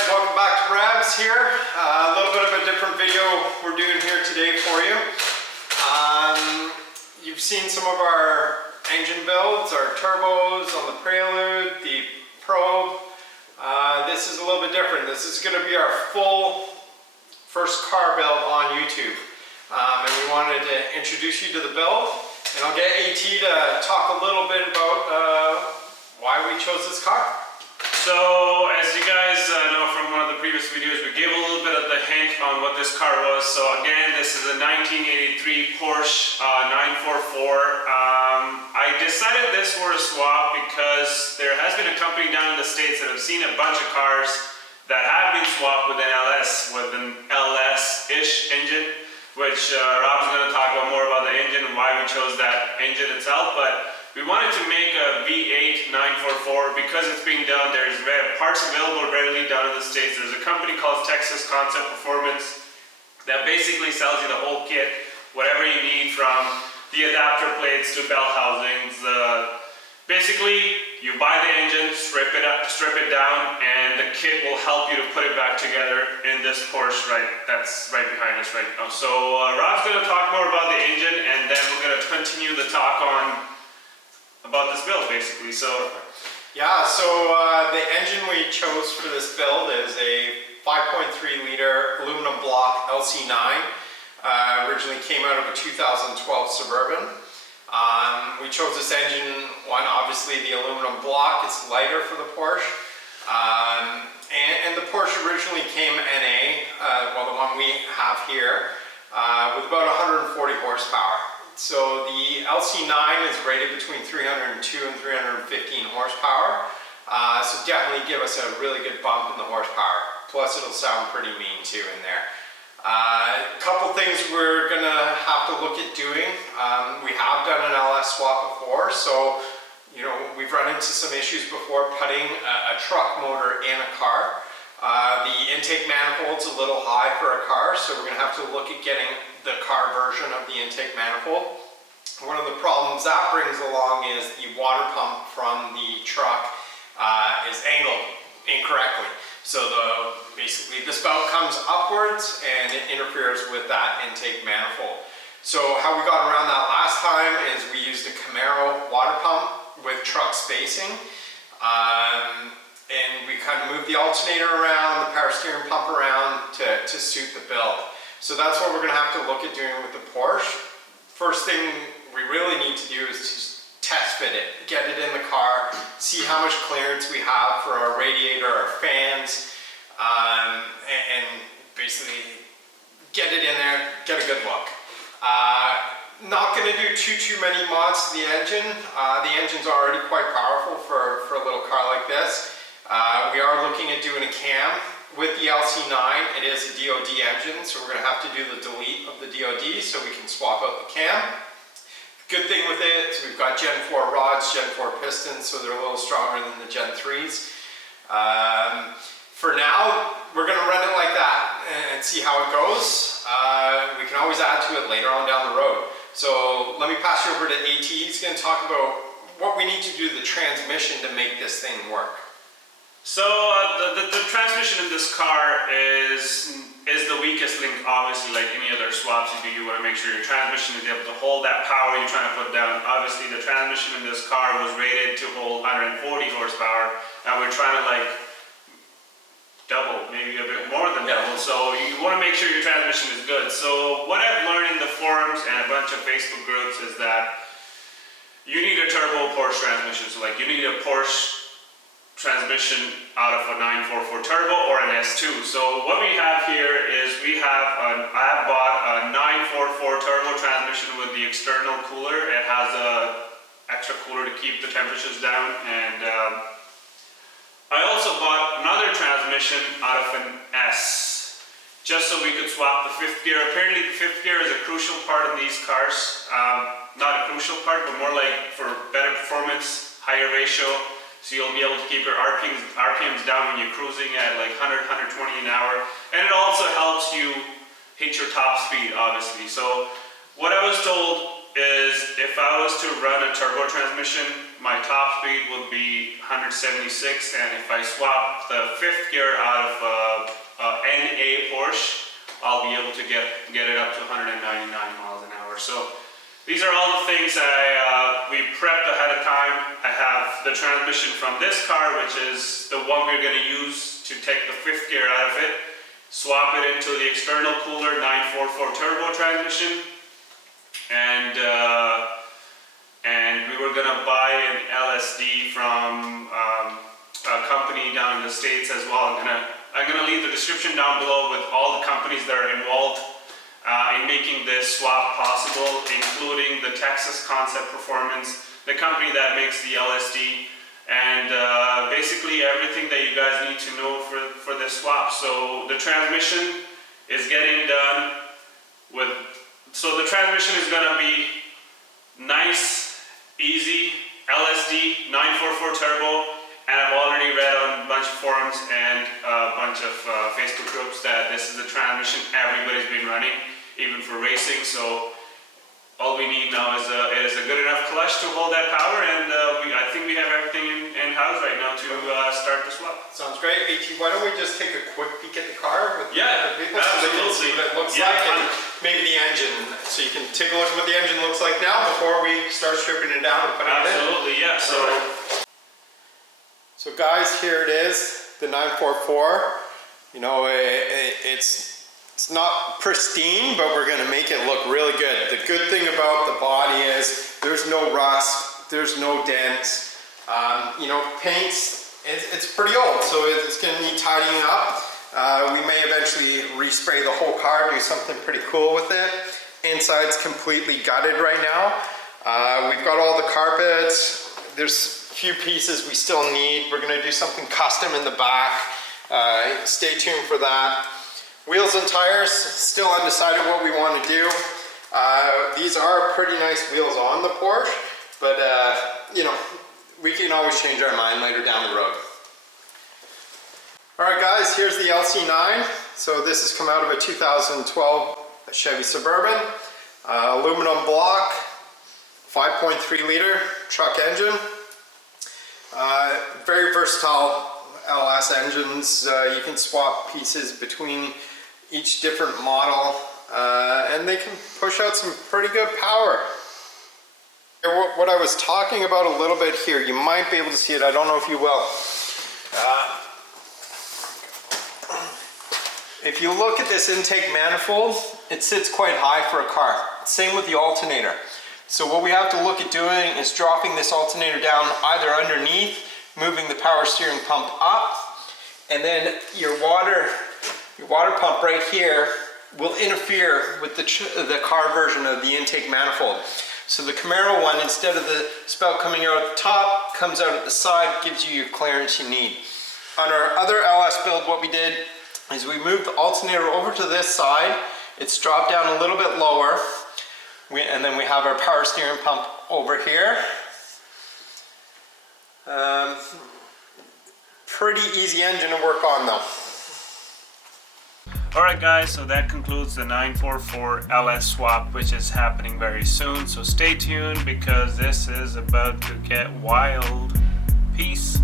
guys, welcome back to Revs here. A little bit of a different video we're doing here today for you. You've seen some of our engine builds, our turbos on the Prelude, the Probe. This is a little bit different. This is going to be our full first car build on YouTube. And we wanted to introduce you to the build. And I'll get AT to talk a little bit about why we chose this car. So, as you guys know from one of the previous videos, we gave a little bit of the hint on what this car was. So again, this is a 1983 Porsche 944. I decided this were a swap because there has been a company down in the States that have seen a bunch of cars that have been swapped with an LS-ish engine, which Rob's going to talk about more about the engine and why we chose that engine itself. But we wanted to make a V8 944 because it's being done. There's parts available readily down in the States. There's a company called Texas Concept Performance that basically sells you the whole kit, whatever you need, from the adapter plates to belt housings. Basically, you buy the engine, strip it down, and the kit will help you to put it back together in this Porsche that's right behind us right now. So Rob's going to talk more about the engine, and then we're going to continue the talk about this build, basically. So yeah, so the engine we chose for this build is a 5.3 liter aluminum block LC9. Originally came out of a 2012 Suburban. We chose this engine, one, obviously the aluminum block, it's lighter for the Porsche. And the Porsche originally came NA, well, the one we have here, with about 140 horsepower. So the LC9 is rated between 302 and 315 horsepower. So definitely give us a really good bump in the horsepower. Plus it'll sound pretty mean too in there. A couple things we're gonna have to look at doing. We have done an LS swap before, so you know we've run into some issues before putting a truck motor in a car. The intake manifold's a little high for a car, so we're gonna have to look at getting the car version of the intake manifold. One of the problems that brings along is the water pump from the truck is angled incorrectly. So basically the spout comes upwards and it interferes with that intake manifold. So how we got around that last time is we used a Camaro water pump with truck spacing. And we kind of moved the alternator around, the power steering pump around to suit the build. So that's what we're going to have to look at doing with the Porsche. First thing we really need to do is to test fit it, get it in the car, see how much clearance we have for our radiator, our fans, and basically get it in there, get a good look. Not going to do too many mods to the engine. The engine's already quite powerful for a little car like this. We are looking at doing a cam. With the LC9, it is a DOD engine, so we're going to have to do the delete of the DOD so we can swap out the cam. Good thing with it is we've got Gen 4 rods, Gen 4 pistons, so they're a little stronger than the Gen 3s. For now, we're going to run it like that and see how it goes. We can always add to it later on down the road. So let me pass you over to AT. He's going to talk about what we need to do to the transmission to make this thing work. So the transmission in this car is the weakest link, obviously. Like any other swaps you do, you want to make sure your transmission is able to hold that power you're trying to put down. Obviously the transmission in this car was rated to hold 140 horsepower, and we're trying to like double, maybe a bit more than double. So you want to make sure your transmission is good. So what I've learned in the forums and a bunch of Facebook groups is that you need a turbo Porsche transmission. So like you need a Porsche transmission out of a 944 turbo or an S2. So what we have here is I have bought a 944 turbo transmission with the external cooler. It has a extra cooler to keep the temperatures down, and I also bought another transmission out of an S just so we could swap the fifth gear. Apparently the fifth gear is a crucial part in these cars. Not a crucial part, but more like for better performance, higher ratio. So you'll be able to keep your RPMs down when you're cruising at like 100, 120 an hour. And it also helps you hit your top speed, obviously. So what I was told is if I was to run a turbo transmission, my top speed would be 176, and if I swap the fifth gear out of NA Porsche, I'll be able to get it up to 199 miles an hour. So these are all the things we prepped ahead of time. I have the transmission from this car, which is the one we're going to use to take the fifth gear out of it, swap it into the external cooler 944 turbo transmission, and we were going to buy an LSD from a company down in the States as well. I'm gonna leave the description down below with all the companies that are involved in making this swap possible, including the Texas Concept Performance, the company that makes the LSD, and basically everything that you guys need to know for this swap. So the transmission is getting done with, so the transmission is gonna be nice, easy, LSD, 944 turbo, and I've already read on a bunch of forums and a bunch of Facebook groups that this is the transmission everybody's been running, even for racing. So all we need now is a good enough clutch to hold that power, and I think we have everything in-house right now to start the swap. Sounds great. AT, why don't we just take a quick peek at the car with Yeah, the people so they can see what it looks like, and maybe the engine, so you can take a look at what the engine looks like now before we start stripping it down and putting it in. Absolutely, yeah. So guys, here it is, the 944. You know, it's not pristine, but we're gonna make it look really good. The good thing about the body is there's no rust, there's no dents. You know, paints, it's pretty old, so it's gonna need tidying up. We may eventually respray the whole car, do something pretty cool with it. Inside's completely gutted right now. We've got all the carpets. There's few pieces we still need. We're going to do something custom in the back. Stay tuned for that. Wheels and tires, still undecided what we want to do. These are pretty nice wheels on the Porsche, but you know, we can always change our mind later down the road. Alright guys, here's the LC9. So this has come out of a 2012 Chevy Suburban. Aluminum block, 5.3 liter truck engine. Very versatile LS engines. You can swap pieces between each different model, and they can push out some pretty good power. What I was talking about a little bit here, you might be able to see it, I don't know if you will. If you look at this intake manifold, it sits quite high for a car. Same with the alternator. So what we have to look at doing is dropping this alternator down either underneath, moving the power steering pump up, and then your water pump right here will interfere with the car version of the intake manifold. So the Camaro one, instead of the spout coming out at the top, comes out at the side, gives you your clearance you need. On our other LS build, what we did is we moved the alternator over to this side. It's dropped down a little bit lower. And then we have our power steering pump over here. Pretty easy engine to work on though. Alright guys, so that concludes the 944 LS swap, which is happening very soon. So stay tuned because this is about to get wild. Peace.